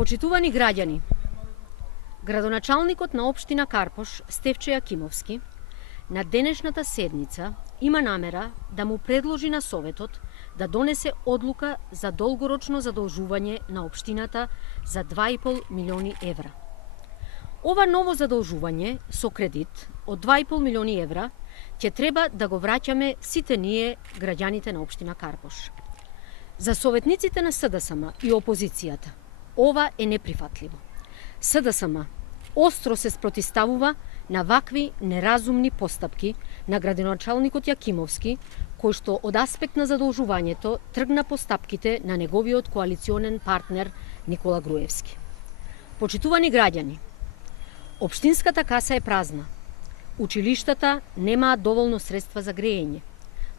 Почитувани граѓани, градоначалникот на општина Карпош, Стефче Јакимовски, на денешната седница има намера да му предложи на Советот да донесе одлука за долгорочно задолжување на општината за 2,5 милиони евра. Ова ново задолжување со кредит од 2,5 милиони евра ќе треба да го враќаме сите ние граѓаните на општина Карпош. За советниците на СДСМ и опозицијата ова е неприфатливо. СДСМ остро се спротивставува на вакви неразумни постапки на градоначалникот Јакимовски, кој што од аспект на задолжувањето тргна постапките на неговиот коалиционен партнер Никола Груевски. Почитувани граѓани, општинската каса е празна. Училиштата немаат доволно средства за грејење.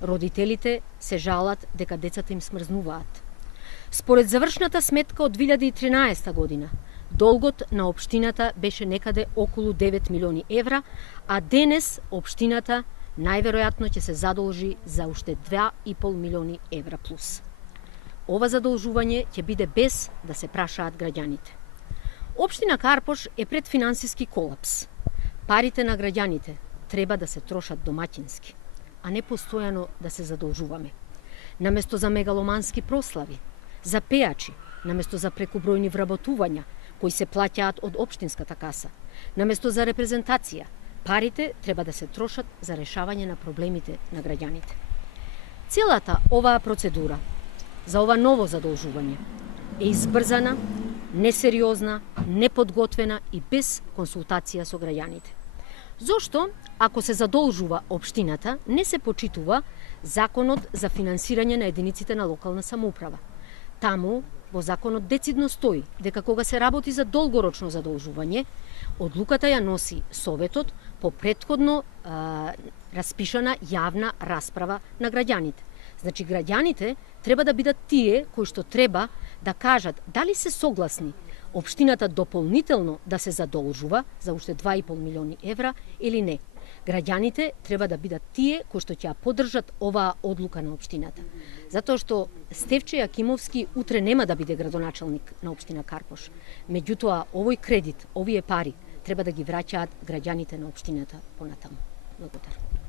Родителите се жалат дека децата им смрзнуваат. Според завршната сметка од 2013 година, долгот на општината беше некаде околу 9 милиони евра, а денес општината најверојатно ќе се задолжи за уште 2,5 милиони евра плюс. Ова задолжување ќе биде без да се прашаат граѓаните. Општина Карпош е пред финансиски колапс. Парите на граѓаните треба да се трошат домаќински, а не постојано да се задолжуваме. Наместо за мегаломански прослави, за пејачи, наместо за прекубројни вработувања кои се плаќаат од општинската каса, наместо за репрезентација, парите треба да се трошат за решавање на проблемите на граѓаните. Целата оваа процедура за ова ново задолжување е избрзана, несериозна, неподготвена и без консултација со граѓаните. Зошто, ако се задолжува општината, не се почитува законот за финансирање на единиците на локална самоуправа? Таму во законот децидно стои дека кога се работи за долгорочно задолжување, одлуката ја носи Советот по претходно распишана јавна расправа на граѓаните. Значи, граѓаните треба да бидат тие кои што треба да кажат дали се согласни општината дополнително да се задолжува за уште 2,5 милиони евра или не. Граѓаните треба да бидат тие кои што ќе ја поддржат оваа одлука на општината. Затоа што Стефче Јакимовски утре нема да биде градоначалник на општина Карпош. Меѓутоа, овој кредит, овие пари треба да ги враќаат граѓаните на општината понатаму. Благодарам.